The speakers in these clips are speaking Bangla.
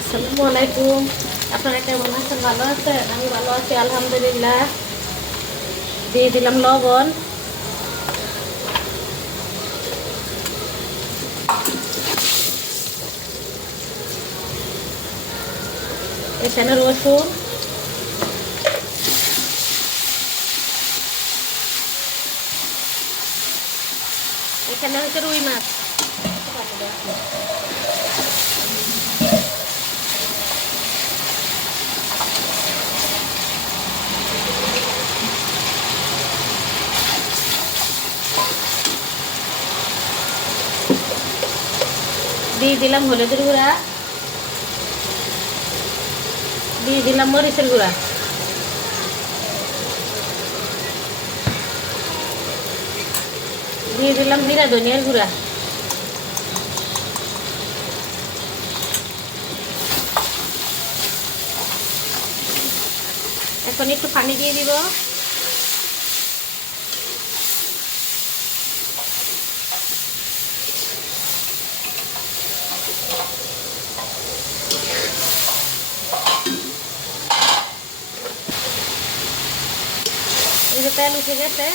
আসসালামু আলাইকুম। আপনারা কেমন আছেন? ভালো আছেন? আমি ভালো আছি আলহামদুলিল্লাহ। দিয়ে দিলাম লবণ, এখানে রসুন, এখানে হচ্ছে রুই মাছ। দিয়ে দিলাম হলুদের গুঁড়া, দিয়ে দিলাম মরিচের গুঁড়া, দিয়ে দিলাম জিরা ধনিয়ার গুঁড়া। এখন একটু পানি দিয়ে দিব। এই যে তেল উঠে গেছে,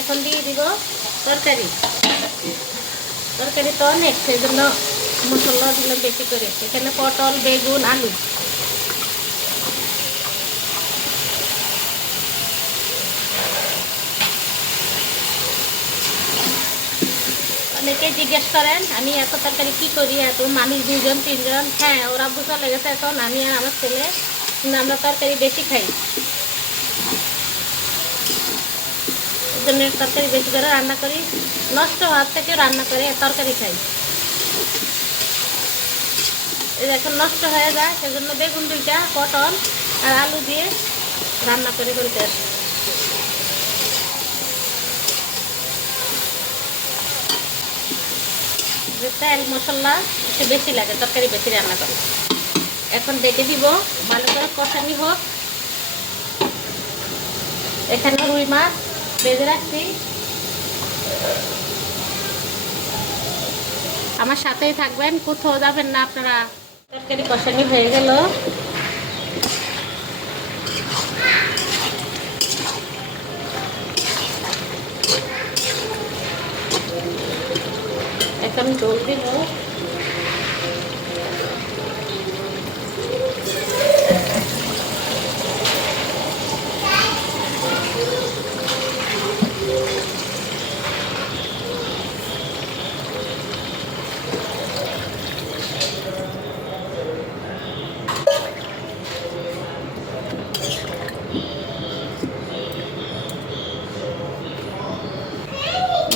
এখন দিয়ে দিব তরকারি। তরকারি তো অনেক, সেই জন্য মশলা দিলাম বেশি করে। এখানে পটল, বেগুন, আলু। অনেকে জিজ্ঞেস করেন আমি এত তরকারি কী করি, এত মানুষ 2 জন 3 জন। হ্যাঁ, ওরা আব্বু চলে গেছে, এখন আমি আর আমার ছেলে, কিন্তু আমরা তরকারি বেশি খাই, এই জন্য তরকারি বেশি করে রান্না করি। নষ্ট হওয়ার থেকে রান্না করে তরকারি খাই। এই এখন নষ্ট হয়ে যায়, সেজন্য বেগুন 2টা, পটল আর আলু দিয়ে রান্না করে করতে আসি। তেল মশলা একটু বেশি লাগে, তরকারি বেশি রান্না করে। এখন ডেকে দিব, ভালো করে কষানি হোক। এখানে রুই মাছ ভেজে রাখছি, আমার সাথেই থাকবেন, কোথাও যাবেন না আপনারা। তরকারি কষানি হয়ে গেল, এখন জল দিব।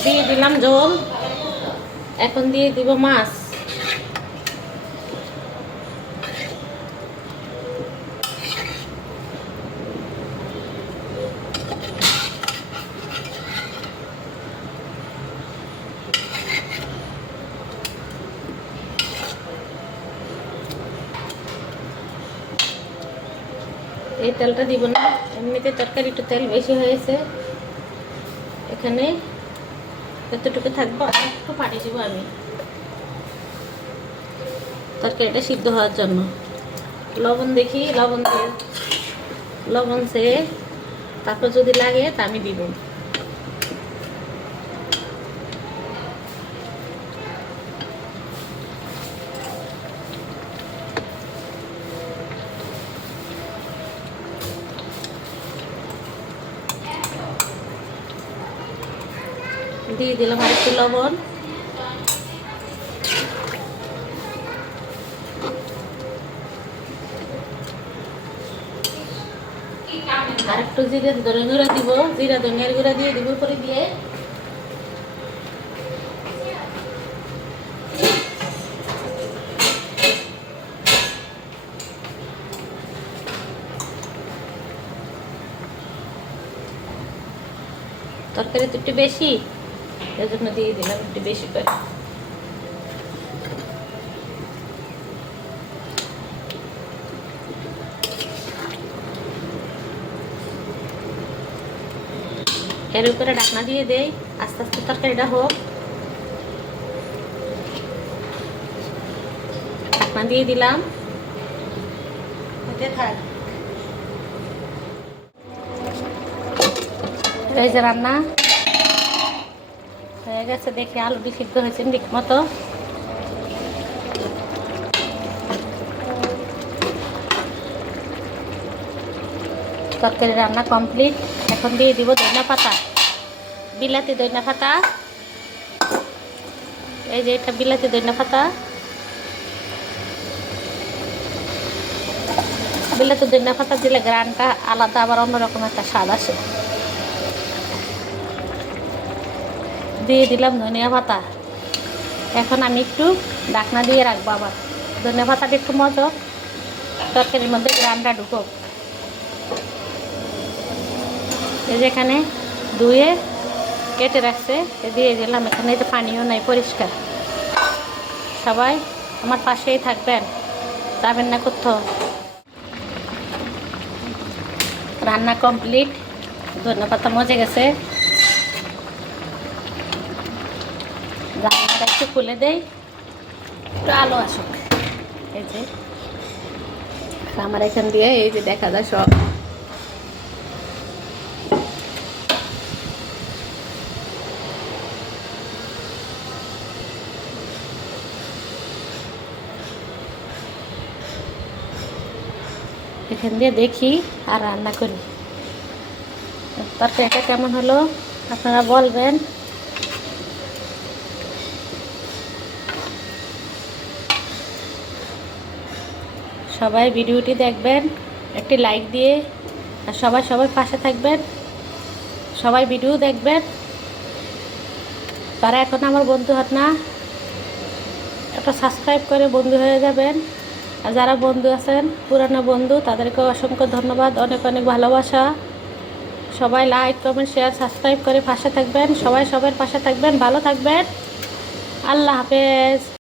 দিয়ে দিলাম ঝোল, এখন দিয়ে দিব মাছ। এই তেলটা দিব না, এমনিতে তরকারি একটু তেল বেশি হয়েছে, এখানে এতটুকু থাকবো। আর একটু পানি দিব আমি তরকারিটা সিদ্ধ হওয়ার জন্য। লবণ দেখি, লবণ দিয়ে লবণ সে তারপর যদি লাগে তা আমি দিব। দিয়ে দিলাম আর একটু লবণ, আর একটু জিরা ধনিয়ার গুঁড়া দিব, জিরা ধনিয়ার গুঁড়া দিয়ে দিব করে দিয়ে। তরকারি তো একটু বেশি, এই জন্য দিয়ে দিলাম একটু বেশি করে। এর উপরে ঢাকনা দিয়ে দেই, আস্তে আস্তে তরকারিটা হোক। ঢাকনা দিয়ে দিলাম। এই যে রান্না হয়ে গেছে, দেখি আলুটি সিদ্ধ হয়েছে ঠিক মতো। তরকারি রান্না কমপ্লিট। এখন দিয়ে দিব ধনিয়া পাতা, বিলাতি ধনিয়া পাতা। এই যে এটা বিলাতি ধনিয়া পাতা। বিলাতি ধনিয়া পাতা দিলে গ্রানটা আলাদা, আবার অন্যরকম একটা স্বাদ আসে। দিয়ে দিলাম ধনিয়া পাতা। এখন আমি একটু ঢাকনা দিয়ে রাখবো, আবার ধনিয়া পাতাটা একটু মজক, তরকারির মধ্যে গ্রানটা ঢুকুক। এই যে এখানে ধুয়ে কেটে রাখছে, দিয়ে দিলাম। এখানে তো পানিও নাই, পরিষ্কার। সবাই আমার পাশেই থাকবেন, যাবেন না কোথাও। রান্না কমপ্লিট, ধনিয়া পাতা মজে গেছে। রান্নাটা একটু খুলে দেই, একটু আলো আসুক। এই যে আমার এখান দিয়ে এই যে দেখা যায় সব। এখান দিয়ে দেখি আর রান্না করি। তরকারিটা কেমন হলো আপনারা বলবেন। সবাই ভিডিওটি দেখবেন, একটি লাইক দিয়ে, আর সবাই পাশে থাকবেন। সবাই ভিডিও দেখবেন। তারা এখন আমার বন্ধু হন না, একটা সাবস্ক্রাইব করে বন্ধু হয়ে যাবেন। আর যারা বন্ধু আছেন, পুরানো বন্ধু, তাদেরকে অসংখ্য ধন্যবাদ, অনেক অনেক ভালোবাসা। সবাই লাইক, কমেন্ট, শেয়ার, সাবস্ক্রাইব করে পাশে থাকবেন। সবাই সবার পাশে থাকবেন, ভালো থাকবেন। আল্লাহ হাফেজ।